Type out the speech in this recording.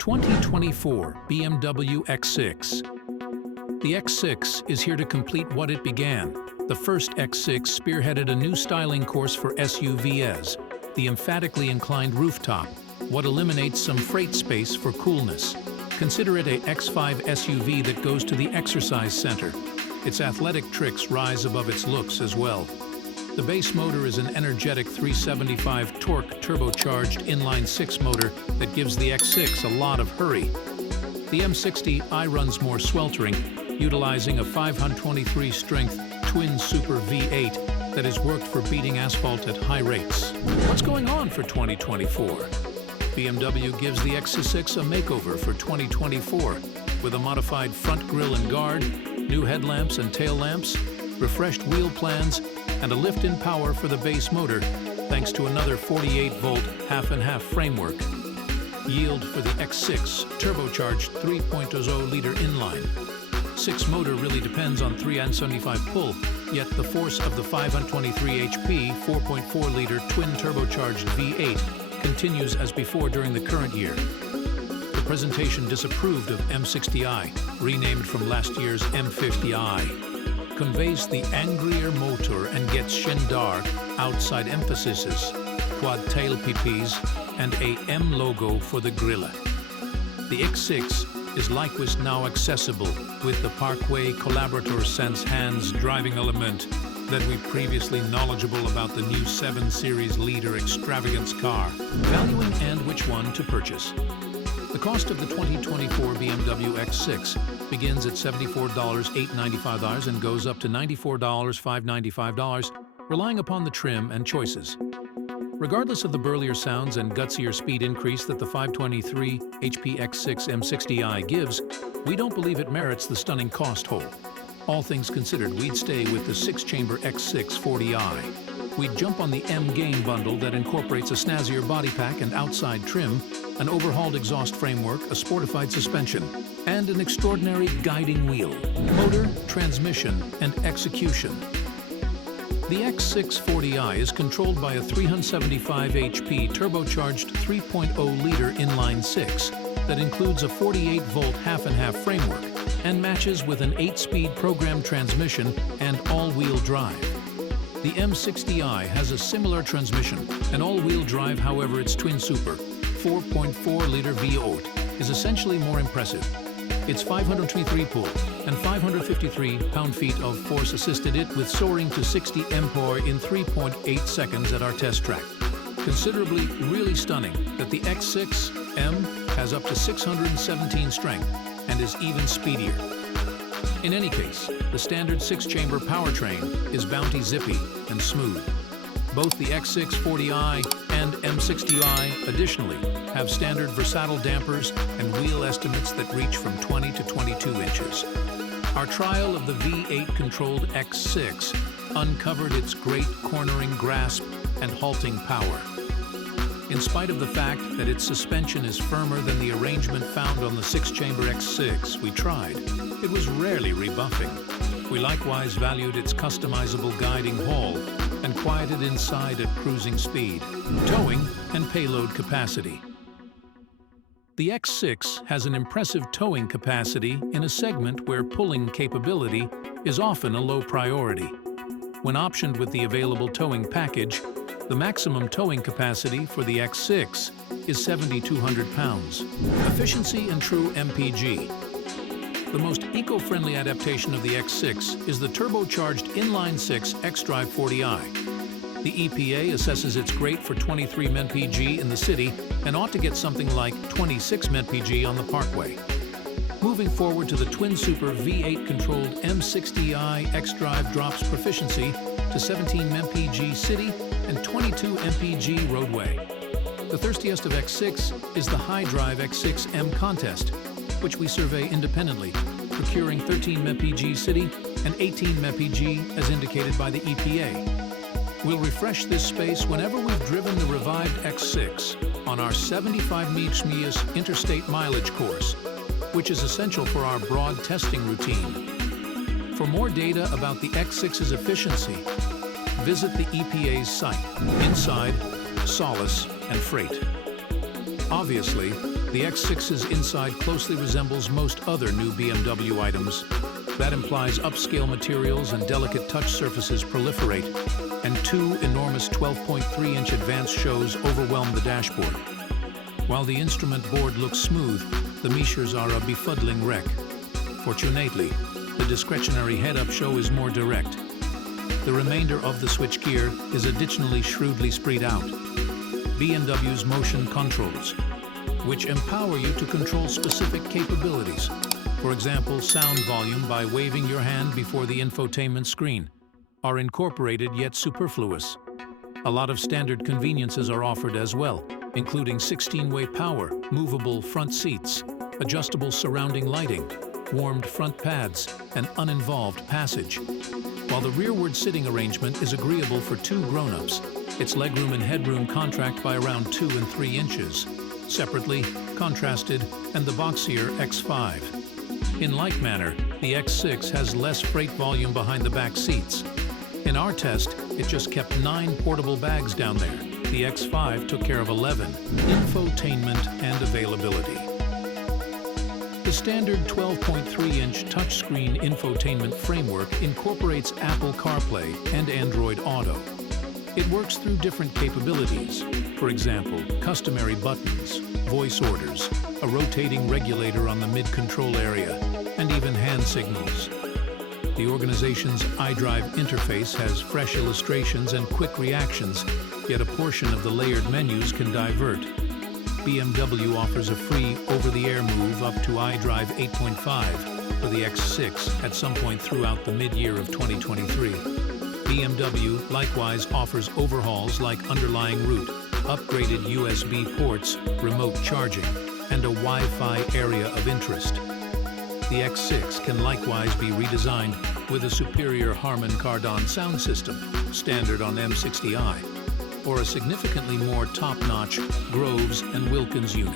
2024 BMW X6. The X6 is here to complete what it began. The first X6 spearheaded a new styling course for SUVs, the emphatically inclined rooftop, what eliminates some freight space for coolness. Consider it a X5 SUV that goes to the exercise center. Its athletic tricks rise above its looks as well. The base motor is an energetic 375 torque turbocharged inline-6 motor that gives the X6 a lot of hurry. The M60i runs more sweltering, utilizing a 523 strength twin super V8 that has worked for beating asphalt at high rates. What's going on for 2024? BMW gives the X6 a makeover for 2024 with a modified front grille and guard, new headlamps and tail lamps, refreshed wheel plans, and a lift in power for the base motor, thanks to another 48-volt half-and-half framework. Yield for the X6 turbocharged 3.0-liter inline. 6 motor really depends on 375 pull, yet the force of the 523 HP 4.4-liter twin turbocharged V8 continues as before during the current year. The presentation disapproved of M60i, renamed from last year's M50i. Conveys the angrier motor and gets Shendar outside emphases, quad tail PPs, and a M logo for the grille. The X6 is likewise now accessible with the Parkway Collaborator Sense Hands driving element that we previously knowledgeable about the new 7 Series Leader extravagance car, valuing and which one to purchase. The cost of the 2024 BMW X6 begins at $74,895 and goes up to $94,595, relying upon the trim and choices. Regardless of the burlier sounds and gutsier speed increase that the 523 HP X6 M60i gives, we don't believe it merits the stunning cost hole. All things considered, we'd stay with the 6-chamber X6 40i. We'd jump on the M-Game bundle that incorporates a snazzier body pack and outside trim, an overhauled exhaust framework, a sportified suspension, and an extraordinary guiding wheel, motor, transmission, and execution. The X6 40i is controlled by a 375 HP turbocharged 3.0-liter inline-6 that includes a 48-volt half-and-half framework and matches with an 8-speed programmed transmission and all-wheel drive. The M60i has a similar transmission, an all-wheel drive, however its twin super, 4.4-liter V8, is essentially more impressive. Its 523 pull and 553 pound-feet of force assisted it with soaring to 60 mph in 3.8 seconds at our test track. Considerably really stunning that the X6 M has up to 617 strength and is even speedier. In any case, the standard 6-chamber powertrain is bounty zippy and smooth. Both the X6 40i and M60i additionally have standard versatile dampers and wheel estimates that reach from 20 to 22 inches. Our trial of the V8-controlled X6 uncovered its great cornering grasp and halting power. In spite of the fact that its suspension is firmer than the arrangement found on the 6-chamber X6 we tried, it was rarely rebuffing. We likewise valued its customizable guiding haul and quieted inside at cruising speed, towing, and payload capacity. The X6 has an impressive towing capacity in a segment where pulling capability is often a low priority. When optioned with the available towing package, the maximum towing capacity for the X6 is 7,200 pounds. Efficiency and true MPG. The most eco-friendly adaptation of the X6 is the turbocharged inline-6 xDrive 40i. The EPA assesses it's great for 23 mpg in the city and ought to get something like 26 mpg on the parkway. Moving forward to the twin super V8-controlled M60i xDrive drops proficiency to 17 mpg city and 22 mpg roadway. The thirstiest of X6 is the high-drive X6 M Contest, which we survey independently, procuring 13 mpg city and 18 mpg as indicated by the EPA. We'll refresh this space whenever we've driven the revived X6 on our 75 miles interstate mileage course, which is essential for our broad testing routine. For more data about the X6's efficiency, visit the EPA's site, Inside, Solace, and Freight. Obviously, The X6's inside closely resembles most other new BMW items. That implies upscale materials and delicate touch surfaces proliferate, and two enormous 12.3-inch advanced shows overwhelm the dashboard. While the instrument board looks smooth, the measures are a befuddling wreck. Fortunately, the discretionary head-up show is more direct. The remainder of the switchgear is additionally shrewdly spread out. BMW's motion controls, which empower you to control specific capabilities. For example, sound volume by waving your hand before the infotainment screen, are incorporated yet superfluous. A lot of standard conveniences are offered as well, including 16-way power, movable front seats, adjustable surrounding lighting, warmed front pads, and uninvolved passage. While the rearward sitting arrangement is agreeable for two grown-ups, its legroom and headroom contract by around 2 and 3 inches. Separately, contrasted, and the boxier X5. In like manner, the X6 has less freight volume behind the back seats. In our test, it just kept 9 portable bags down there. The X5 took care of 11. Infotainment and availability. The standard 12.3-inch touchscreen infotainment framework incorporates Apple CarPlay and Android Auto. It works through different capabilities. For example, customary buttons, voice orders, a rotating regulator on the mid-control area, and even hand signals. The organization's iDrive interface has fresh illustrations and quick reactions, yet a portion of the layered menus can divert. BMW offers a free over-the-air move up to iDrive 8.5 for the X6 at some point throughout the mid-year of 2023. BMW likewise offers overhauls like underlying route, upgraded USB ports, remote charging, and a Wi-Fi area of interest. The X6 can likewise be redesigned with a superior Harman Kardon sound system, standard on M60i, or a significantly more top-notch Groves and Wilkins unit.